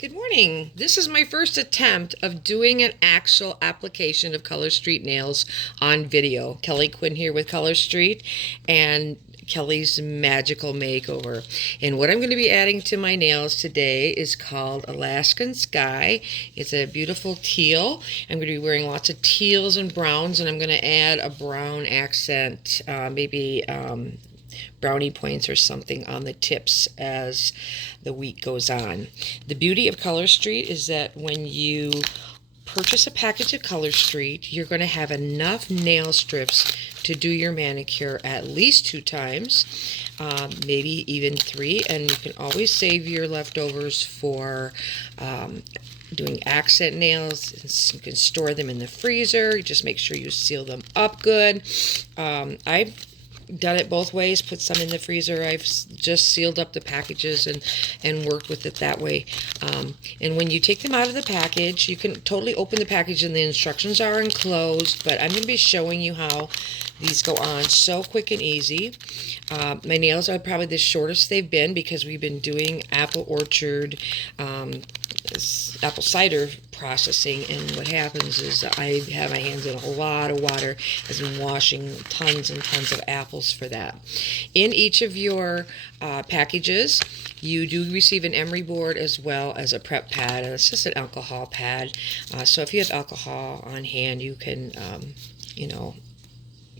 Good morning. This is my first attempt of doing an actual application of Color Street nails on video. Kelli Quinn here with Color Street and Kelli's Magical Makeover. And what I'm going to be adding to my nails today is called Alaskan Sky. It's a beautiful teal. I'm going to be wearing lots of teals and browns, and I'm going to add a brown accent, maybe brownie points or something on the tips as the week goes on. The beauty of Color Street is that when you purchase a package of Color Street, you're going to have enough nail strips to do your manicure at least 2 times, maybe even 3, and you can always save your leftovers for doing accent nails. You can store them in the freezer. You just make sure you seal them up good. I've done it both ways, put some in the freezer. I've just sealed up the packages and worked with it that way. And when you take them out of the package, you can totally open the package and the instructions are enclosed, but I'm going to be showing you how these go on so quick and easy. My nails are probably the shortest they've been because we've been doing apple orchard, apple cider processing, and what happens is I have my hands in a lot of water as I'm washing tons and tons of apples for that. In each of your packages, you do receive an emery board as well as a prep pad, and it's just an alcohol pad. So if you have alcohol on hand, you can,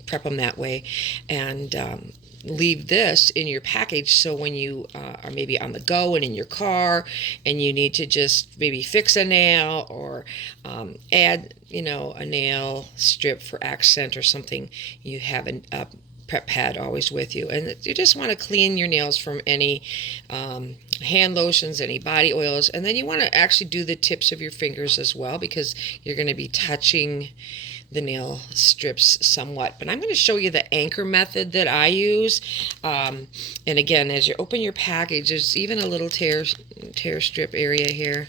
prep them that way, and leave this in your package so when you are maybe on the go and in your car and you need to just maybe fix a nail or add a nail strip for accent or something, you have a prep pad always with you. And you just want to clean your nails from any hand lotions, any body oils, and then you want to actually do the tips of your fingers as well because you're going to be touching the nail strips somewhat. But I'm going to show you the anchor method that I use. And again, as you open your package, there's even a little tear strip area here.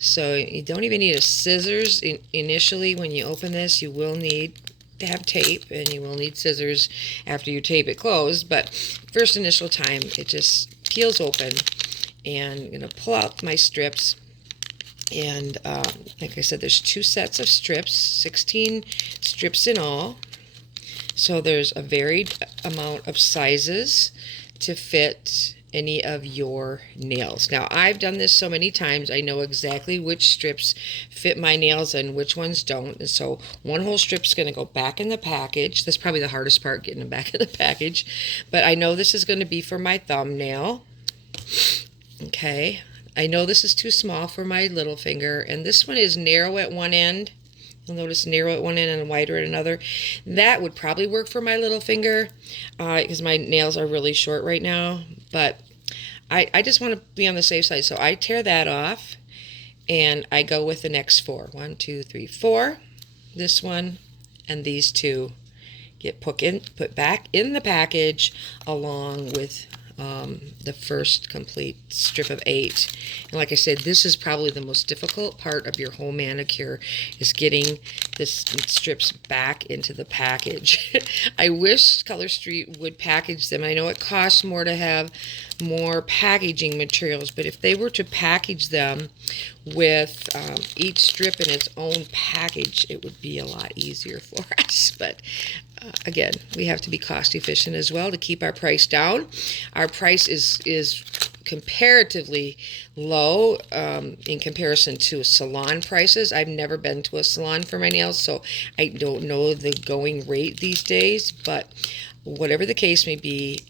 So you don't even need a scissors initially when you open this. You will need to have tape, and you will need scissors after you tape it closed. But first initial time, it just peels open. And I'm going to pull out my strips. And like I said, there's 2 sets of strips, 16 strips in all. So there's a varied amount of sizes to fit any of your nails. Now, I've done this so many times, I know exactly which strips fit my nails and which ones don't. And so one whole strip is going to go back in the package. That's probably the hardest part, getting them back in the package. But I know this is going to be for my thumbnail. Okay. I know this is too small for my little finger, and this one is narrow at one end. You'll notice narrow at one end and wider at another. That would probably work for my little finger because my nails are really short right now, but I just want to be on the safe side. So I tear that off, and I go with the next 4. 1, 2, 3, 4. This one and these 2 get put back in the package along with the first complete strip of 8. And like I said, this is probably the most difficult part of your whole manicure, is getting this strips back into the package. I wish Color Street would package them. I know it costs more to have more packaging materials, but if they were to package them with each strip in its own package, it would be a lot easier for us. But again, we have to be cost efficient as well to keep our price down. Our price is comparatively low in comparison to salon prices. I've never been to a salon for my nails, so I don't know the going rate these days, but whatever the case may be,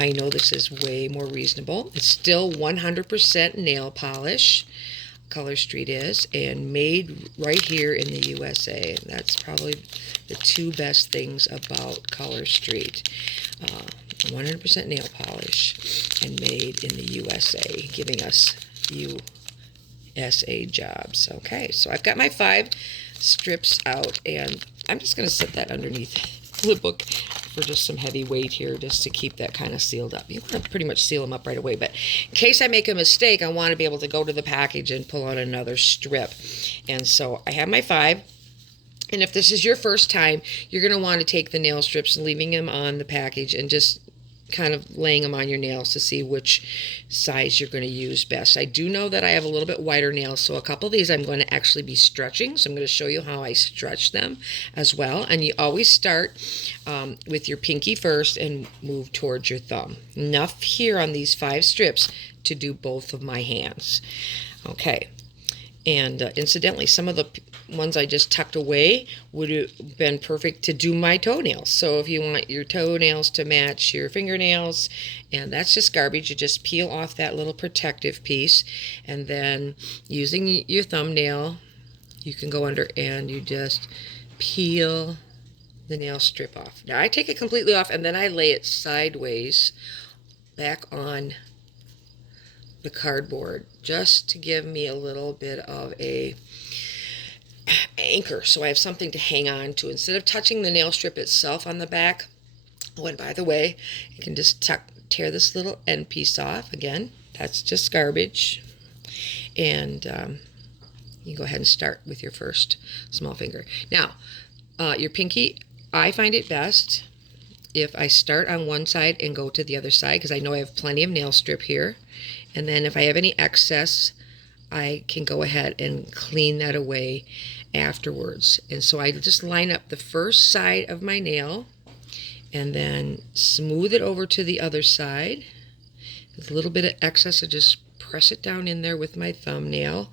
I know this is way more reasonable. It's still 100% nail polish. Color Street is, and made right here in the USA. And that's probably the 2 best things about Color Street. 100% nail polish and made in the USA, giving us USA jobs. Okay, so I've got my 5 strips out, and I'm just going to set that underneath the book for just some heavy weight here, just to keep that kind of sealed up. You want to pretty much seal them up right away, but in case I make a mistake, I want to be able to go to the package and pull out another strip. And so I have my 5. And if this is your first time, you're going to want to take the nail strips and leaving them on the package and just kind of laying them on your nails to see which size you're going to use best. I do know that I have a little bit wider nails, so a couple of these I'm going to actually be stretching, so I'm going to show you how I stretch them as well. And you always start with your pinky first and move towards your thumb. Enough here on these 5 strips to do both of my hands. Okay. And incidentally, some of the ones I just tucked away would have been perfect to do my toenails. So if you want your toenails to match your fingernails, and that's just garbage, you just peel off that little protective piece, and then using your thumbnail, you can go under and you just peel the nail strip off. Now I take it completely off, and then I lay it sideways back on the cardboard just to give me a little bit of a anchor, so I have something to hang on to instead of touching the nail strip itself on the back. Oh, and by the way, you can just tear this little end piece off. Again, that's just garbage. And you go ahead and start with your first small finger. Now, your pinky, I find it best if I start on one side and go to the other side, because I know I have plenty of nail strip here. And then if I have any excess, I can go ahead and clean that away afterwards. And so I just line up the first side of my nail and then smooth it over to the other side. With a little bit of excess, I just press it down in there with my thumbnail.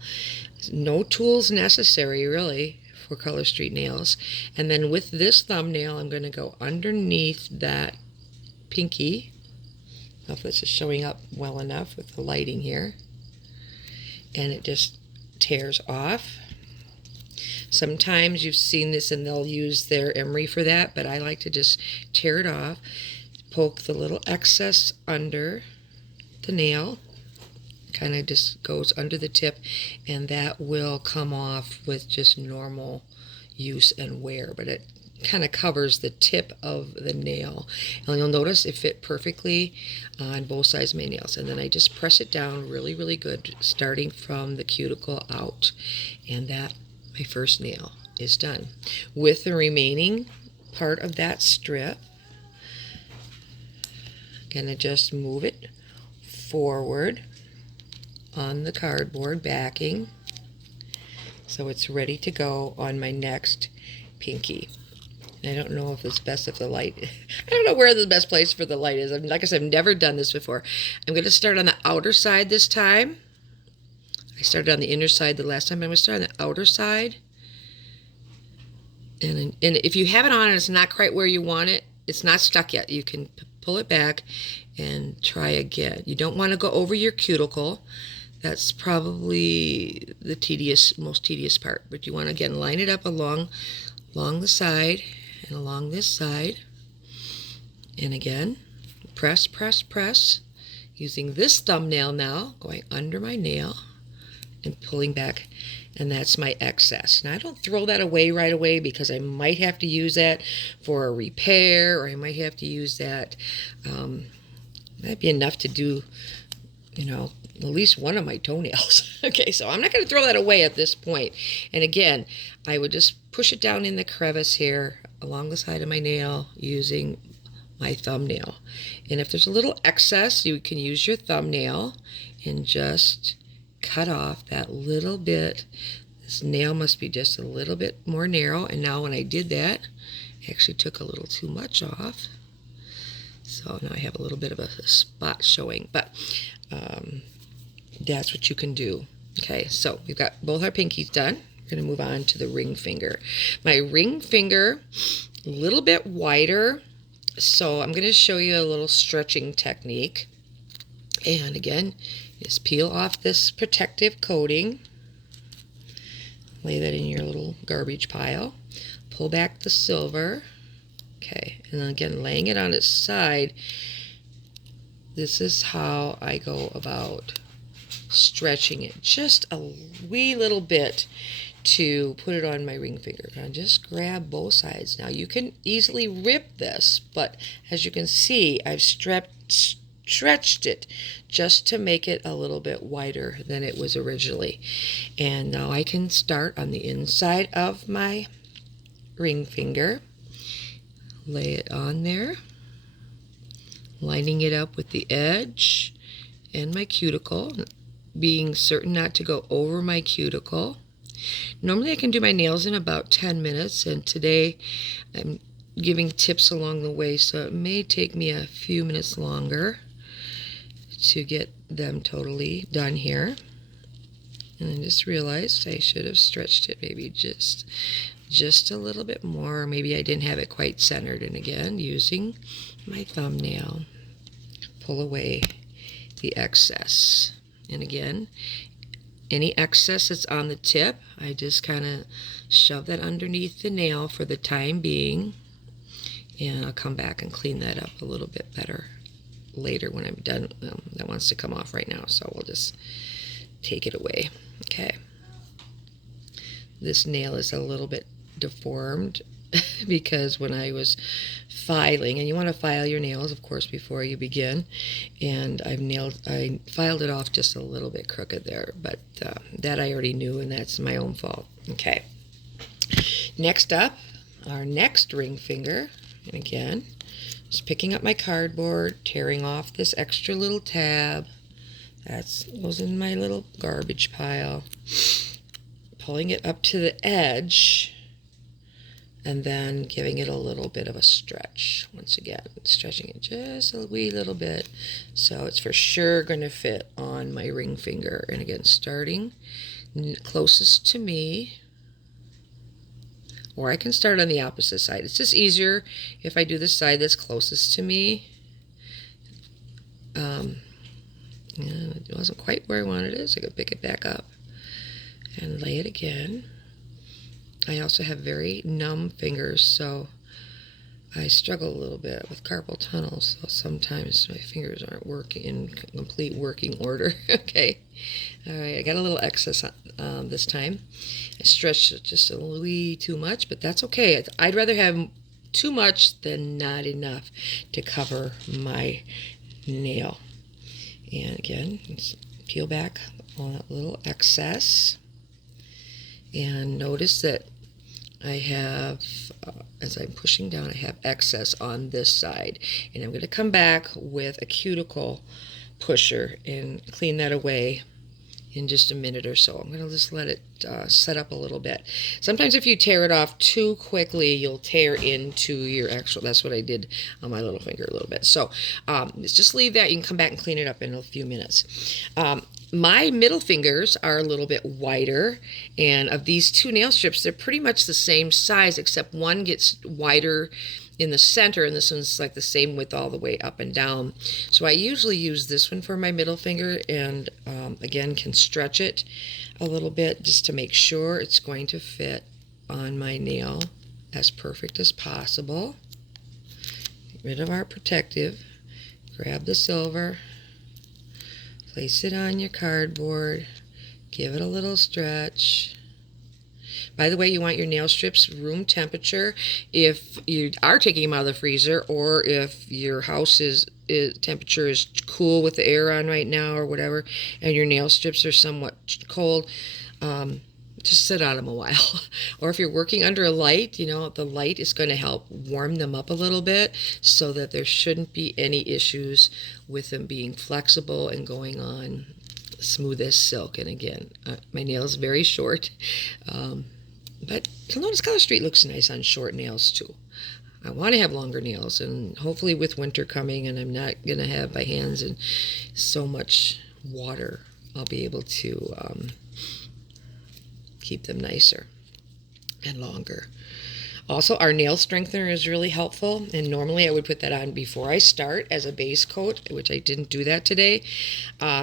No tools necessary, really, for Color Street nails. And then with this thumbnail, I'm going to go underneath that pinky. I don't know if this is showing up well enough with the lighting here. And it just tears off. Sometimes you've seen this and they'll use their emery for that, but I like to just tear it off, poke the little excess under the nail, kind of just goes under the tip, and that will come off with just normal use and wear, but it kind of covers the tip of the nail, and you'll notice it fit perfectly on both sides of my nails. And then I just press it down really good, starting from the cuticle out, and that, my first nail, is done. With the remaining part of that strip, I'm gonna just move it forward on the cardboard backing so it's ready to go on my next pinky. I don't know if it's best if the light, I don't know where the best place for the light is. I mean, like I said, I've never done this before. I'm going to start on the outer side this time. I started on the inner side the last time. I'm going to start on the outer side. And if you have it on and it's not quite where you want it, it's not stuck yet, you can pull it back and try again. You don't want to go over your cuticle. That's probably the most tedious part. But you want to, again, line it up along the side and along this side, and again press using this thumbnail now, going under my nail and pulling back, and that's my excess. Now I don't throw that away right away because I might have to use that for a repair, or I might have to use that, that'd be enough to do, at least one of my toenails. Okay, so I'm not going to throw that away at this point. And again, I would just push it down in the crevice here along the side of my nail using my thumbnail. And if there's a little excess, you can use your thumbnail and just cut off that little bit. This nail must be just a little bit more narrow. And now when I did that, I actually took a little too much off. So now I have a little bit of a spot showing. But that's what you can do. Okay, so we've got both our pinkies done. We're going to move on to the ring finger. My ring finger, a little bit wider, so I'm going to show you a little stretching technique. And again, just peel off this protective coating, lay that in your little garbage pile, pull back the silver, okay, and then again, laying it on its side. This is how I go about stretching it, just a wee little bit to put it on my ring finger. And just grab both sides. Now you can easily rip this, but as you can see, I've stretched it just to make it a little bit wider than it was originally. And now I can start on the inside of my ring finger, lay it on there, lining it up with the edge and my cuticle, being certain not to go over my cuticle. Normally I can do my nails in about 10 minutes, and today I'm giving tips along the way, so it may take me a few minutes longer to get them totally done here. And I just realized I should have stretched it maybe just a little bit more. Maybe I didn't have it quite centered. And again, using my thumbnail, pull away the excess. And again, any excess that's on the tip, I just kind of shove that underneath the nail for the time being. And I'll come back and clean that up a little bit better later when I'm done. That wants to come off right now, so we'll just take it away. Okay. This nail is a little bit deformed because when I was filing, and you want to file your nails, of course, before you begin, and I filed it off just a little bit crooked there, but that I already knew, and that's my own fault. Okay. Next up, our next ring finger, and again, just picking up my cardboard, tearing off this extra little tab. That goes in my little garbage pile. Pulling it up to the edge, and then giving it a little bit of a stretch. Once again, stretching it just a wee little bit, so it's for sure going to fit on my ring finger. And again, starting closest to me, or I can start on the opposite side. It's just easier if I do the side that's closest to me. It wasn't quite where I wanted it, so I could pick it back up and lay it again. I also have very numb fingers, so I struggle a little bit with carpal tunnel, so sometimes my fingers aren't working in complete working order. Okay. All right, I got a little excess this time. I stretched it just a wee too much, but that's okay. I'd rather have too much than not enough to cover my nail. And again, peel back all that little excess. And notice that I have, as I'm pushing down, I have excess on this side. And I'm going to come back with a cuticle pusher and clean that away in just a minute or so. I'm going to just let it set up a little bit. Sometimes if you tear it off too quickly, you'll tear into your actual, that's what I did on my little finger a little bit. So just leave that. You can come back and clean it up in a few minutes. My middle fingers are a little bit wider, and of these two nail strips, they're pretty much the same size, except one gets wider in the center, and this one's like the same width all the way up and down. So I usually use this one for my middle finger, and again, can stretch it a little bit just to make sure it's going to fit on my nail as perfect as possible. Get rid of our protective. Grab the silver. Place it on your cardboard. Give it a little stretch. By the way, you want your nail strips room temperature. If you are taking them out of the freezer, or if your house temperature is cool with the air on right now or whatever, and your nail strips are somewhat cold, just sit on them a while. Or if you're working under a light, the light is going to help warm them up a little bit, so that there shouldn't be any issues with them being flexible and going on smooth as silk. And again, my nail is very short, but you'll notice Color Street looks nice on short nails too. I want to have longer nails, and hopefully with winter coming and I'm not going to have my hands in so much water, I'll be able to keep them nicer and longer. Also, our nail strengthener is really helpful, and normally I would put that on before I start as a base coat, which I didn't do that today,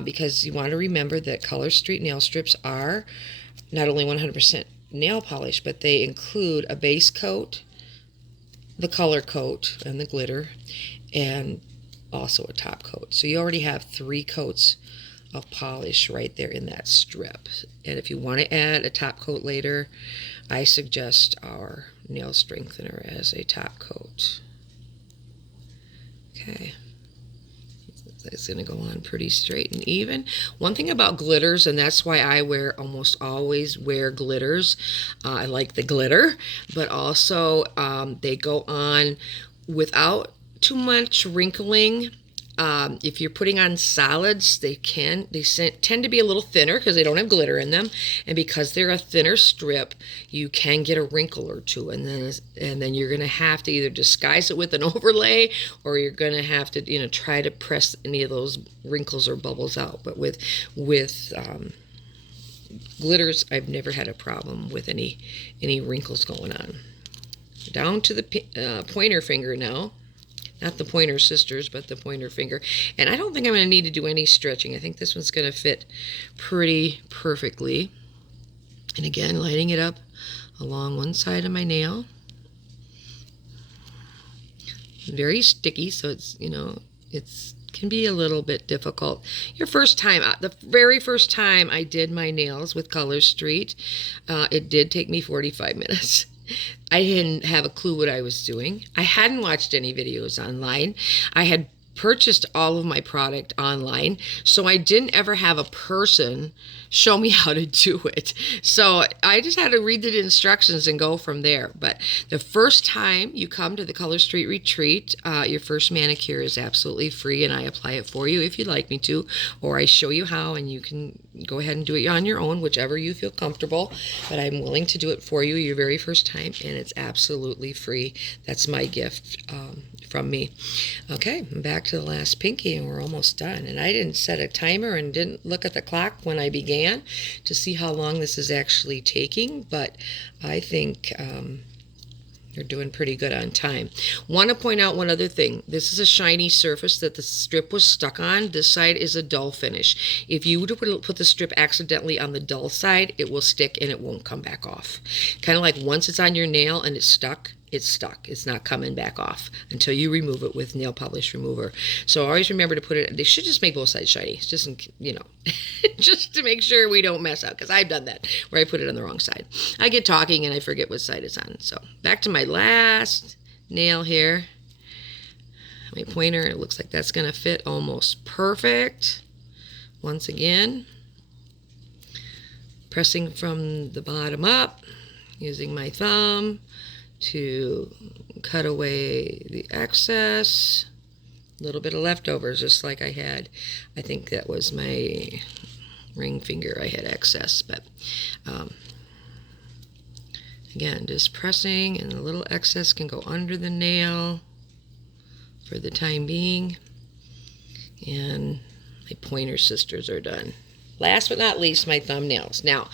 because you want to remember that Color Street nail strips are not only 100% nail polish, but they include a base coat, the color coat, and the glitter, and also a top coat. So you already have 3 coats of polish right there in that strip. And if you want to add a top coat later, I suggest our nail strengthener as a top coat. Okay. It's going to go on pretty straight and even. One thing about glitters, and that's why I almost always wear glitters. I like the glitter, but also they go on without too much wrinkling If you're putting on solids, they tend to be a little thinner because they don't have glitter in them, and because they're a thinner strip, you can get a wrinkle or two, and then you're going to have to either disguise it with an overlay, or you're going to have to try to press any of those wrinkles or bubbles out. But with glitters, I've never had a problem with any wrinkles going on. Down to the pointer finger now. Not the pointer sisters, but the pointer finger. And I don't think I'm going to need to do any stretching. I think this one's going to fit pretty perfectly. And again, lighting it up along one side of my nail. Very sticky, so it's can be a little bit difficult. The very first time I did my nails with Color Street, it did take me 45 minutes. I didn't have a clue what I was doing. I hadn't watched any videos online. I had purchased all of my product online, so I didn't ever have a person show me how to do it. So I just had to read the instructions and go from there. But the first time you come to the Color Street Retreat, your first manicure is absolutely free, and I apply it for you if you'd like me to, or I show you how, and you can go ahead and do it on your own, whichever you feel comfortable. But I'm willing to do it for you your very first time, and it's absolutely free. That's my gift from me. Okay, I'm back to the last pinky, and we're almost done. And I didn't set a timer and didn't look at the clock when I began to see how long this is actually taking, but I think you're doing pretty good on time. Want to point out one other thing. This is a shiny surface that the strip was stuck on. This side is a dull finish. If you were to put the strip accidentally on the dull side, it will stick and it won't come back off. Kind of like once it's on your nail and it's stuck, it's stuck. It's not coming back off until you remove it with nail polish remover. So always remember to put it, they should just make both sides shiny, just just to make sure we don't mess up, because I've done that where I put it on the wrong side. I get talking and I forget what side it's on. So back to my last nail here. My pointer, it looks like that's going to fit almost perfect. Once again, pressing from the bottom up, using my thumb to cut away the excess. A little bit of leftovers, just like I had. I think that was my ring finger. I had excess, but again, just pressing, and the little excess can go under the nail for the time being. And my pointer sisters are done. Last but not least, my thumbnails. Now,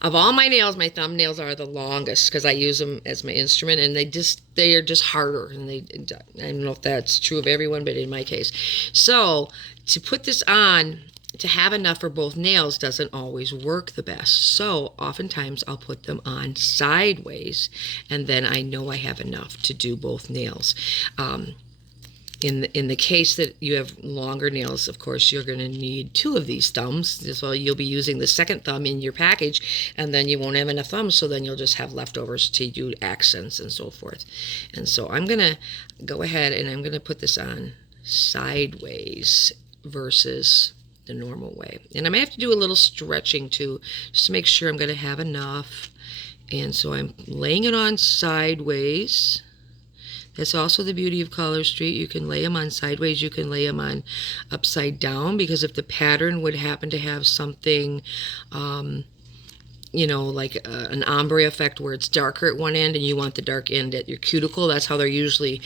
of all my nails, my thumbnails are the longest because I use them as my instrument, and they are just harder. And I don't know if that's true of everyone, but in my case. So to put this on, to have enough for both nails doesn't always work the best. So oftentimes I'll put them on sideways, and then I know I have enough to do both nails. In the case that you have longer nails, of course, you're going to need two of these thumbs. So you'll be using the second thumb in your package, and then you won't have enough thumbs, so then you'll just have leftovers to do accents and so forth. And so I'm going to go ahead and I'm going to put this on sideways versus the normal way. And I may have to do a little stretching too, just to make sure I'm going to have enough. And so I'm laying it on sideways. That's also the beauty of Color Street. You can lay them on sideways, you can lay them on upside down, because if the pattern would happen to have something, like an ombre effect where it's darker at one end and you want the dark end at your cuticle, that's how they're usually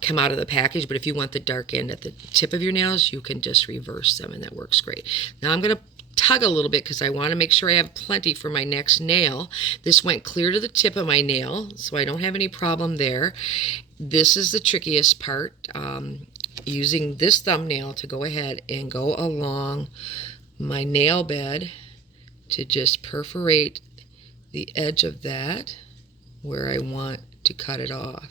come out of the package. But if you want the dark end at the tip of your nails, you can just reverse them, and that works great. Now I'm going to tug a little bit because I want to make sure I have plenty for my next nail. This went clear to the tip of my nail, so I don't have any problem there. This is the trickiest part, using this thumbnail to go ahead and go along my nail bed to just perforate the edge of that where I want to cut it off.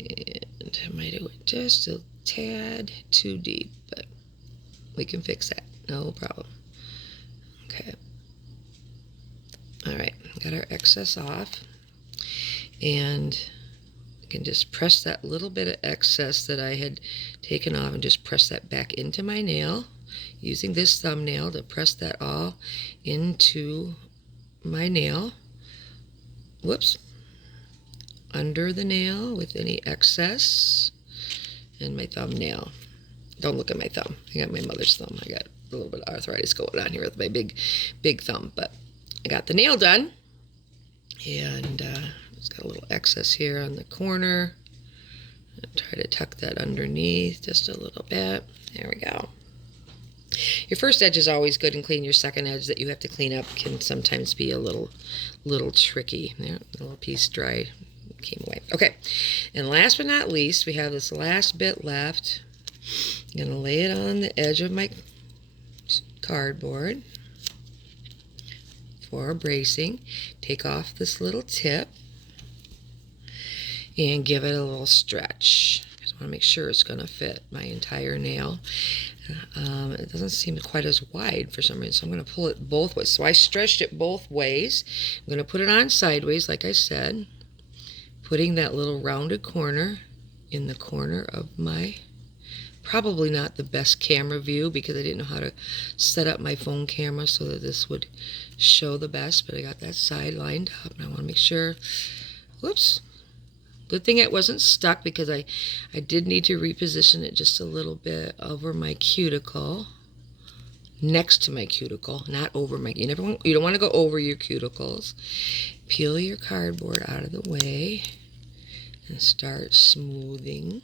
And I might do it just a tad too deep, but we can fix that, no problem. Okay. All right, got our excess off, and I can just press that little bit of excess that I had taken off and just press that back into my nail, using this thumbnail to press that all into my nail. Whoops. Under the nail with any excess. and my thumbnail. Don't look at my thumb. I got my mother's thumb. I got a little bit of arthritis going on here with my big thumb, but I got the nail done, and it's got a little excess here on the corner. I'll try to tuck that underneath just a little bit. There we go. Your first edge is always good and clean. Your second edge that you have to clean up can sometimes be a little tricky. There, a little piece dry came away. Okay, and last but not least, we have this last bit left. I'm going to lay it on the edge of my cardboard for bracing. Take off this little tip and give it a little stretch. I just want to make sure it's going to fit my entire nail. It doesn't seem quite as wide for some reason, so I'm going to pull it both ways. So I stretched it both ways. I'm going to put it on sideways, like I said, putting that little rounded corner in the corner of my, probably not the best camera view because I didn't know how to set up my phone camera so that this would show the best, but I got that side lined up, and I want to make sure, whoops, good thing it wasn't stuck because I did need to reposition it just a little bit over my cuticle, next to my cuticle, not over my, you don't want to go over your cuticles. Peel your cardboard out of the way and start smoothing.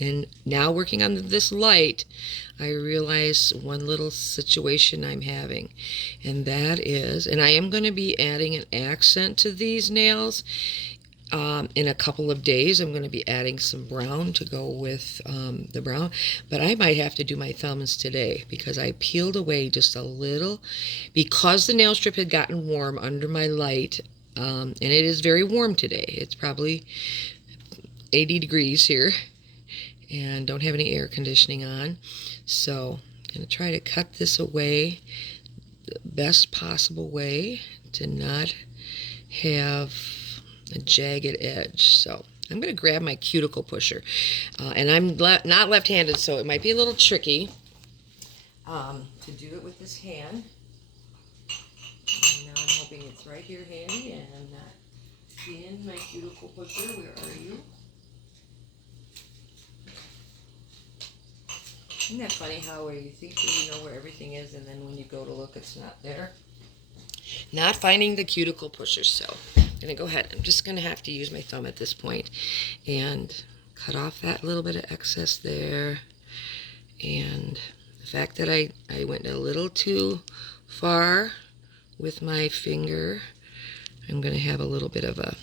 And now working on this light, I realize one little situation I'm having, and that is, and I am going to be adding an accent to these nails in a couple of days. I'm going to be adding some brown to go with the brown, but I might have to do my thumbs today because I peeled away just a little because the nail strip had gotten warm under my light. And it is very warm today. It's probably 80 degrees here and don't have any air conditioning on. So I'm going to try to cut this away the best possible way to not have a jagged edge. So I'm going to grab my cuticle pusher. And I'm not left-handed, so it might be a little tricky to do it with this hand. And now I'm hoping it's right here handy and I'm not seeing my cuticle pusher. Where are you? Isn't that funny how you think that you know where everything is and then when you go to look it's not there? Not finding the cuticle pusher, so I'm going to go ahead. I'm just going to have to use my thumb at this point and cut off that little bit of excess there. And the fact that I went a little too far with my finger, I'm going to have a little bit of a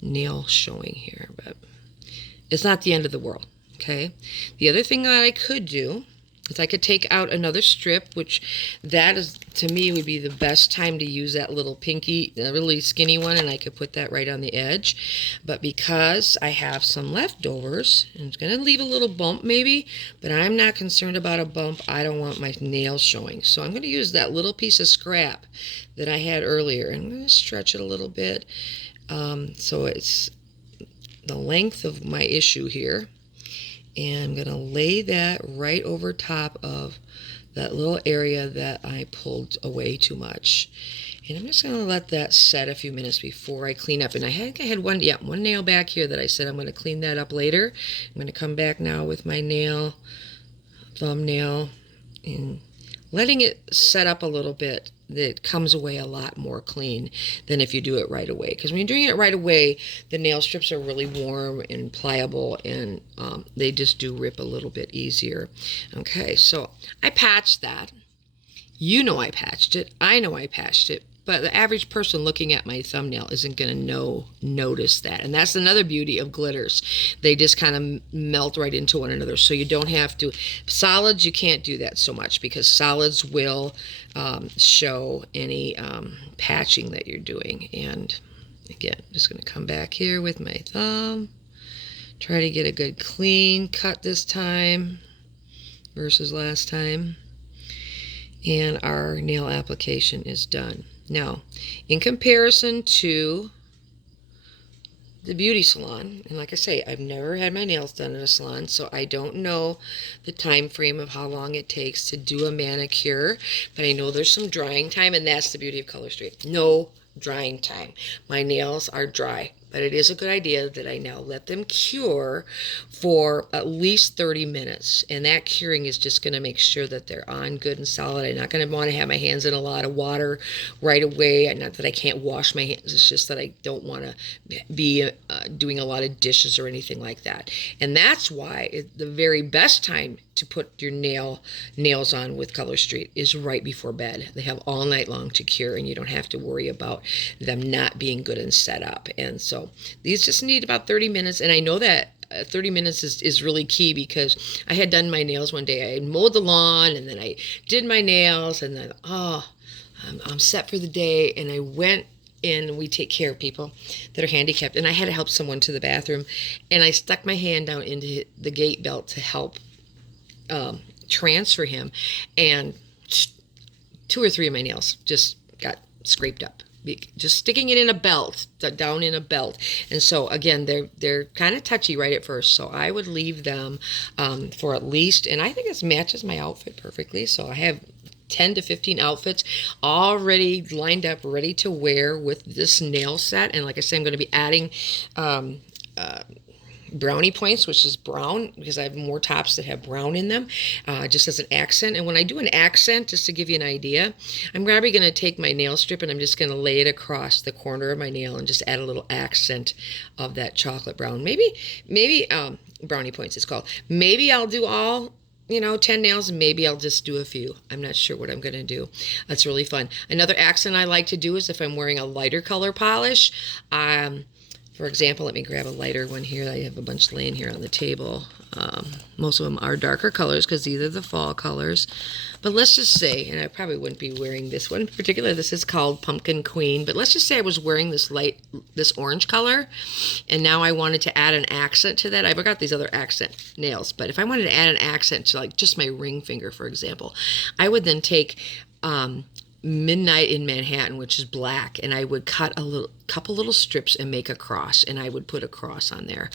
nail showing here, but it's not the end of the world, okay? The other thing that I could do is I could take out another strip, which that is, to me, would be the best time to use that little pinky, the really skinny one, and I could put that right on the edge. But because I have some leftovers, and it's going to leave a little bump maybe, but I'm not concerned about a bump. I don't want my nails showing. So I'm going to use that little piece of scrap that I had earlier, and I'm going to stretch it a little bit so it's the length of my issue here. And I'm going to lay that right over top of that little area that I pulled away too much. And I'm just going to let that set a few minutes before I clean up. And I had one nail back here that I said I'm going to clean that up later. I'm going to come back now with my thumbnail, and letting it set up a little bit. That comes away a lot more clean than if you do it right away. Because when you're doing it right away, the nail strips are really warm and pliable, and they just do rip a little bit easier. Okay, so I patched that. You know I patched it. I know I patched it. But the average person looking at my thumbnail isn't going to notice that. And that's another beauty of glitters. They just kind of melt right into one another. So you don't have to. Solids, you can't do that so much because solids will show any patching that you're doing. And again, just going to come back here with my thumb. Try to get a good clean cut this time versus last time. And our nail application is done. Now, in comparison to the beauty salon, and like I say, I've never had my nails done at a salon, so I don't know the time frame of how long it takes to do a manicure, but I know there's some drying time, and that's the beauty of Color Street. No drying time. My nails are dry, but it is a good idea that I now let them cure for at least 30 minutes. And that curing is just going to make sure that they're on good and solid. I'm not going to want to have my hands in a lot of water right away. Not that I can't wash my hands, it's just that I don't want to be doing a lot of dishes or anything like that. And that's why the very best time to put your nails on with Color Street is right before bed. They have all night long to cure, and you don't have to worry about them not being good and set up. And so these just need about 30 minutes. And I know that 30 minutes is really key, because I had done my nails one day. I mowed the lawn, and then I did my nails, and then, I'm set for the day. And I went in. We take care of people that are handicapped, and I had to help someone to the bathroom, and I stuck my hand down into the gate belt to help transfer him, and 2 or 3 of my nails just got scraped up, just sticking it in a belt, down in a belt. And so again, they're kind of touchy right at first, so I would leave them for at least, and I think this matches my outfit perfectly, so I have 10 to 15 outfits already lined up, ready to wear with this nail set. And like I said, I'm going to be adding brownie points, which is brown, because I have more tops that have brown in them, just as an accent. And when I do an accent, just to give you an idea, I'm probably going to take my nail strip and I'm just going to lay it across the corner of my nail and just add a little accent of that chocolate brown. Maybe brownie points it's called. Maybe I'll do all 10 nails, and maybe I'll just do a few. I'm not sure what I'm going to do. That's really fun. Another accent I like to do is if I'm wearing a lighter color polish. For example, let me grab a lighter one here. I have a bunch laying here on the table. Most of them are darker colors because these are the fall colors. But let's just say, and I probably wouldn't be wearing this one in particular. This is called Pumpkin Queen. But let's just say I was wearing this orange color, and now I wanted to add an accent to that. I've got these other accent nails, but if I wanted to add an accent to like just my ring finger, for example, I would then take Midnight in Manhattan, which is black, and I would cut a couple little strips and make a cross, and I would put a cross on there.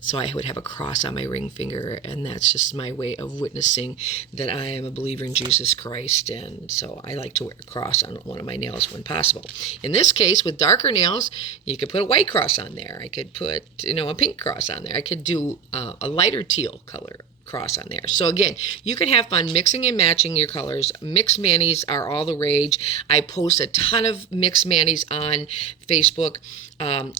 So I would have a cross on my ring finger, and that's just my way of witnessing that I am a believer in Jesus Christ. And so I like to wear a cross on one of my nails when possible. In this case, with darker nails, you could put a white cross on there. I could put a pink cross on there. I could do a lighter teal color cross on there. So again, you can have fun mixing and matching your colors. Mixed manis are all the rage. I post a ton of mixed manis on Facebook.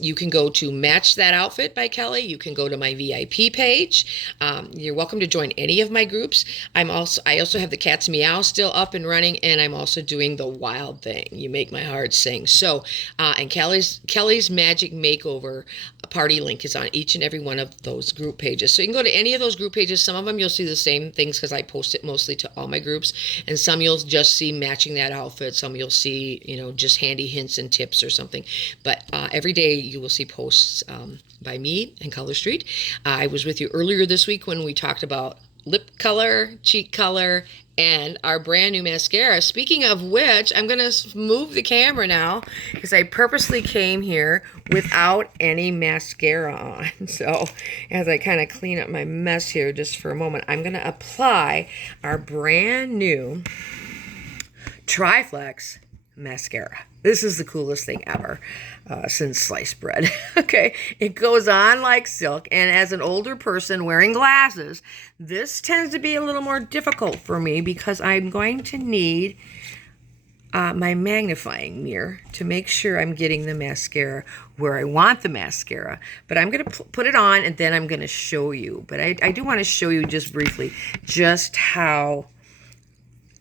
You can go to Match That Outfit by Kelli. You can go to my VIP page. You're welcome to join any of my groups. I also have the Cat's Meow still up and running, and I'm also doing the Wild Thing. You make my heart sing. So, and Kelli's Magic Makeover party link is on each and every one of those group pages. So you can go to any of those group pages. Some of them you'll see the same things because I post it mostly to all my groups, and some you'll just see matching that outfit. Some you'll see, just handy hints and tips or something. But every day you will see posts by me and Color Street. I was with you earlier this week when we talked about lip color, cheek color, and our brand new mascara. Speaking of which, I'm going to move the camera now because I purposely came here without any mascara on. So as I kind of clean up my mess here just for a moment, I'm going to apply our brand new Triflex mascara. This is the coolest thing ever since sliced bread. Okay, it goes on like silk, and as an older person wearing glasses, this tends to be a little more difficult for me because I'm going to need my magnifying mirror to make sure I'm getting the mascara where I want the mascara. But I'm going to put it on, and then I'm going to show you. But I do want to show you just briefly just how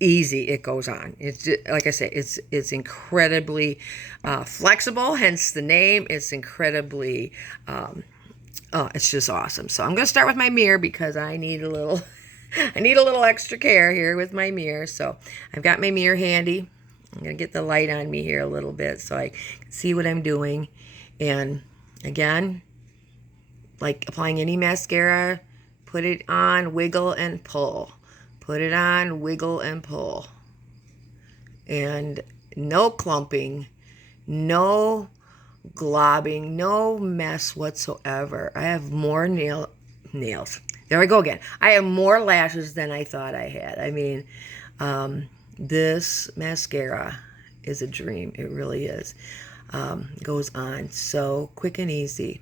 easy it goes on. It's like I say, it's incredibly flexible, hence the name. It's incredibly it's just awesome. So I'm going to start with my mirror because I need a little extra care here with my mirror. So I've got my mirror handy. I'm going to get the light on me here a little bit so I can see what I'm doing. And again, like applying any mascara, put it on, wiggle and pull. Put it on, wiggle and pull. And no clumping, no globbing, no mess whatsoever. I have more nails. There I go again. I have more lashes than I thought I had. I mean, this mascara is a dream. It really is. Goes on so quick and easy.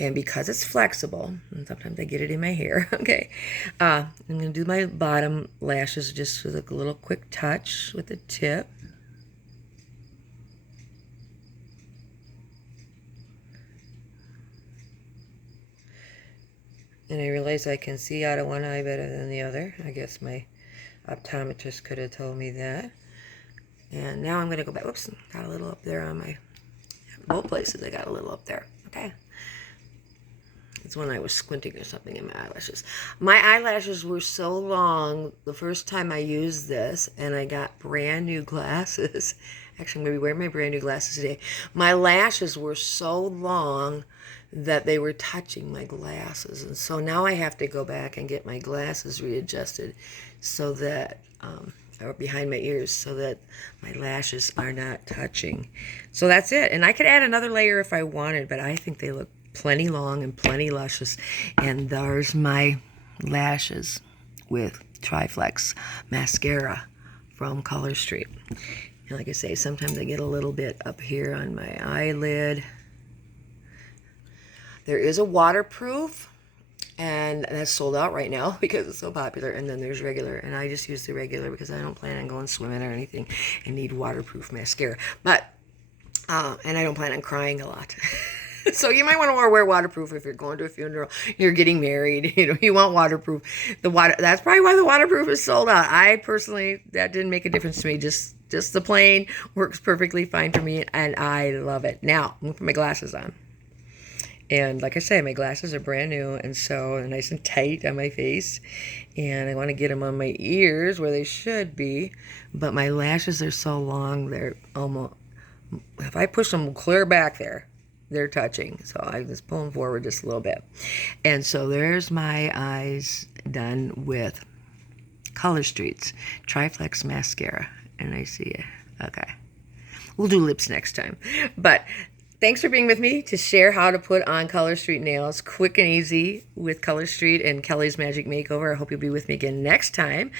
And because it's flexible, and sometimes I get it in my hair, okay, I'm going to do my bottom lashes just with a little quick touch with the tip. And I realize I can see out of one eye better than the other. I guess my optometrist could have told me that. And now I'm going to go back. Whoops, got a little up there on my, both places I got a little up there. Okay. It's when I was squinting or something in my eyelashes. My eyelashes were so long the first time I used this, and I got brand new glasses. Actually, I'm going to be wearing my brand new glasses today. My lashes were so long that they were touching my glasses. And so now I have to go back and get my glasses readjusted so that, or behind my ears, so that my lashes are not touching. So that's it. And I could add another layer if I wanted, but I think they look plenty long and plenty luscious. And there's my lashes with Triflex mascara from Color Street. And like I say, sometimes I get a little bit up here on my eyelid. There is a waterproof, and that's sold out right now because it's so popular. And then there's regular, and I just use the regular because I don't plan on going swimming or anything and need waterproof mascara. But, and I don't plan on crying a lot. So you might want to wear waterproof if you're going to a funeral, you're getting married, you know, you want waterproof. That's probably why the waterproof is sold out. I personally, that didn't make a difference to me. Just the plain works perfectly fine for me, and I love it. Now, I'm going to put my glasses on. And like I said, my glasses are brand new, and so they're nice and tight on my face. And I want to get them on my ears where they should be. But my lashes are so long, they're almost, if I push them clear back there, they're touching. So I just pull them forward just a little bit. And so there's my eyes done with Color Street's Triflex mascara. And I see it. Okay. We'll do lips next time. But thanks for being with me to share how to put on Color Street nails quick and easy with Color Street and Kelly's Magic Makeover. I hope you'll be with me again next time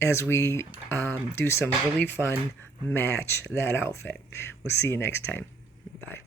as we do some really fun match that outfit. We'll see you next time. Bye.